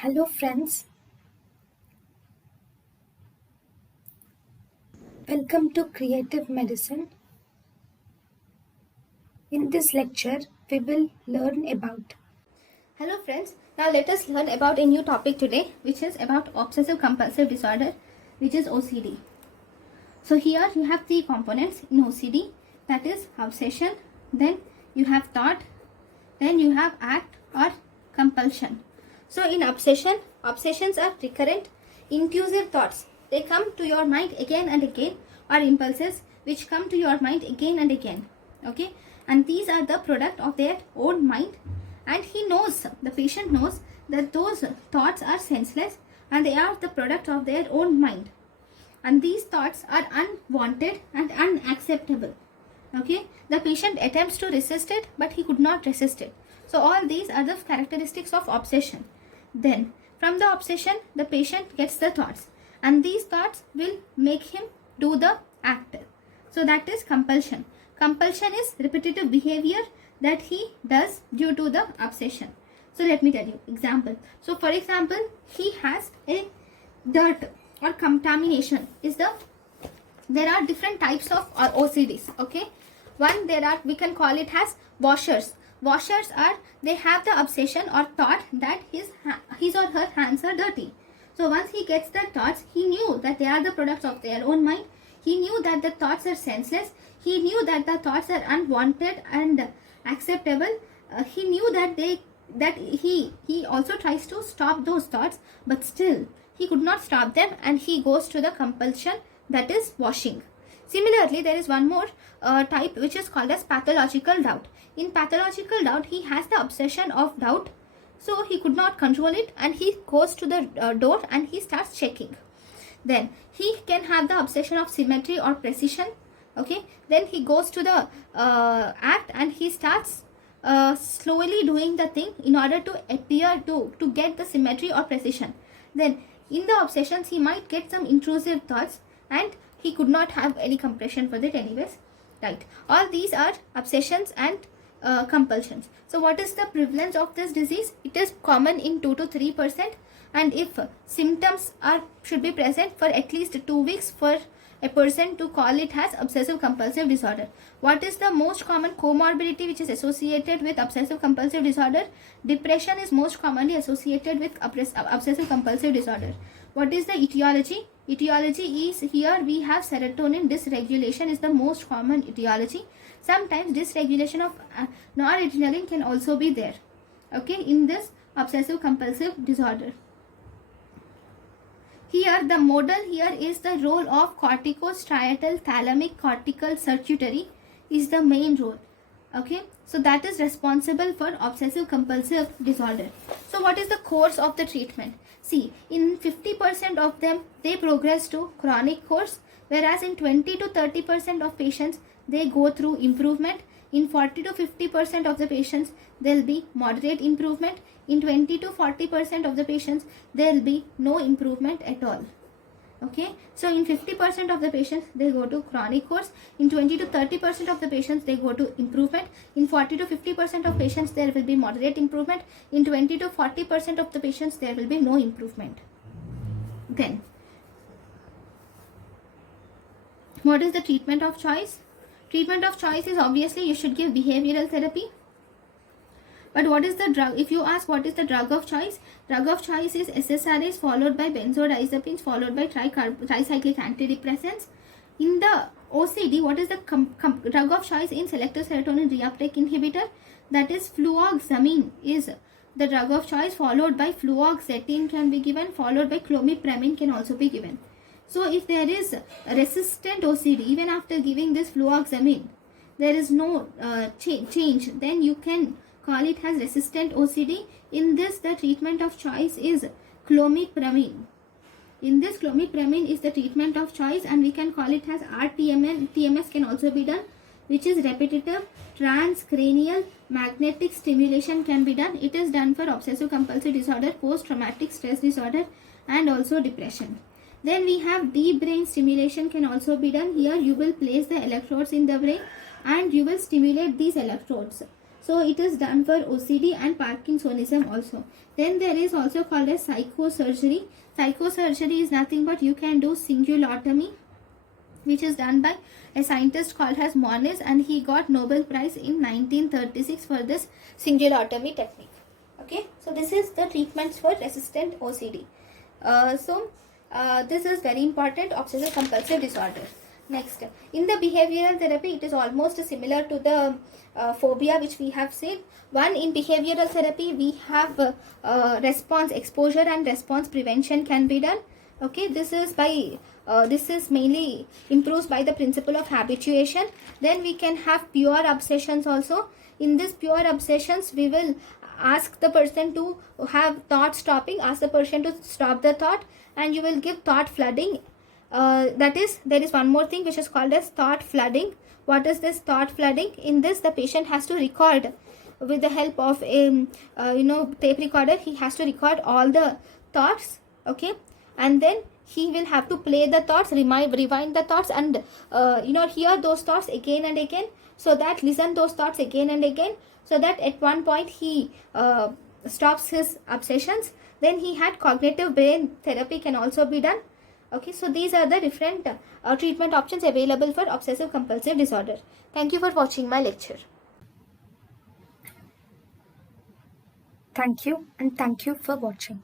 Hello friends, welcome to Creative Medicine. In this lecture, we will learn about. Hello friends, now let us learn about a new topic today, which is about obsessive compulsive disorder, which is OCD. So here you have three components in OCD, that is obsession, then you have thought, then you have act or compulsion. So in obsession, obsessions are recurrent, intrusive thoughts. They come to your mind again and again, or impulses which come to your mind again and again. Okay, and these are the product of their own mind, and the patient knows that those thoughts are senseless and they are the product of their own mind, and these thoughts are unwanted and unacceptable. Okay, the patient attempts to resist it, but he could not resist it. So all these are the characteristics of obsession. Then from the obsession, the patient gets the thoughts, and these thoughts will make him do the act. So that is compulsion. Compulsion is repetitive behavior that he does due to the obsession. So let me tell you example. So for example, he has a dirt or contamination there are different types of OCDs. Okay, one, we can call it as washers. Washers are, they have the obsession or thought that his or her hands are dirty. So once he gets the thoughts, he knew that they are the products of their own mind. He knew that the thoughts are senseless. He knew that the thoughts are unwanted and acceptable. He knew that he also tries to stop those thoughts, but still he could not stop them, and he goes to the compulsion, that is washing. Similarly, there is one more type which is called as pathological doubt. In pathological doubt, he has the obsession of doubt, so he could not control it, and he goes to the door and he starts checking. Then he can have the obsession of symmetry or precision. Okay, then he goes to the act and he starts slowly doing the thing in order to appear to get the symmetry or precision. Then in the obsessions, he might get some intrusive thoughts, and he could not have any compression for that anyways, right? All these are obsessions and compulsions. So what is the prevalence of this disease? It is common in 2 to 3%, and if symptoms should be present for at least 2 weeks for a person to call it as obsessive compulsive disorder. What is the most common comorbidity which is associated with obsessive compulsive disorder? Depression is most commonly associated with obsessive compulsive disorder. What is the etiology? Etiology is, here we have serotonin dysregulation is the most common etiology. Sometimes dysregulation of noradrenaline can also be there, okay, in this obsessive compulsive disorder. Here the model here is the role of corticostriatal thalamic cortical circuitry is the main role. Okay, so that is responsible for obsessive compulsive disorder. So what is the course of the treatment? See, in 50% of them they progress to chronic course, whereas in 20 to 30% of patients they go through improvement. In 40 to 50% of the patients there will be moderate improvement. In 20 to 40% of the patients there will be no improvement at all. Okay, so in 50% of the patients they go to chronic course. In 20 to 30% of the patients they go to improvement. In 40 to 50% of patients there will be moderate improvement. In 20 to 40% of the patients there will be no improvement. Then what is the treatment of choice? Treatment of choice is, obviously you should give behavioral therapy. But what is the drug? If you ask what is the drug of choice, drug of choice is SSRIs followed by benzodiazepines followed by tricyclic antidepressants. In the OCD, what is the drug of choice in selective serotonin reuptake inhibitor? That is fluoxamine is the drug of choice, followed by fluoxetine can be given, followed by clomipramine can also be given. So if there is resistant OCD, even after giving this fluoxamine, there is no change, then you can call it as resistant OCD. In this, the treatment of choice is clomipramine. In this, clomipramine is the treatment of choice, and we can call it as TMS can also be done, which is repetitive transcranial magnetic stimulation can be done. It is done for obsessive compulsive disorder, post-traumatic stress disorder, and also depression. Then we have deep brain stimulation can also be done. Here you will place the electrodes in the brain and you will stimulate these electrodes. So it is done for OCD and Parkinsonism also. Then there is also called as psychosurgery. Psychosurgery is nothing but you can do cingulotomy, which is done by a scientist called as Moniz, and he got Nobel Prize in 1936 for this cingulotomy technique. Okay, so this is the treatments for resistant OCD. This is very important, obsessive compulsive disorder. Next, in the behavioral therapy, it is almost similar to the phobia which we have seen. One, in behavioral therapy, we have response exposure and response prevention can be done. Okay, this is mainly improves by the principle of habituation. Then we can have pure obsessions also. In this pure obsessions, we will ask the person to have thought stopping, ask the person to stop the thought, and you will give thought flooding. That is, there is one more thing which is called as thought flooding. What is this thought flooding? In this, the patient has to record with the help of a tape recorder. He has to record all the thoughts, okay, and then he will have to play the thoughts, rewind the thoughts, and hear those thoughts again and again, so that listen those thoughts again and again, so that at one point he stops his obsessions. Then he had cognitive brain therapy can also be done. Okay, so these are the different treatment options available for obsessive compulsive disorder. Thank you for watching my lecture. Thank you, and thank you for watching.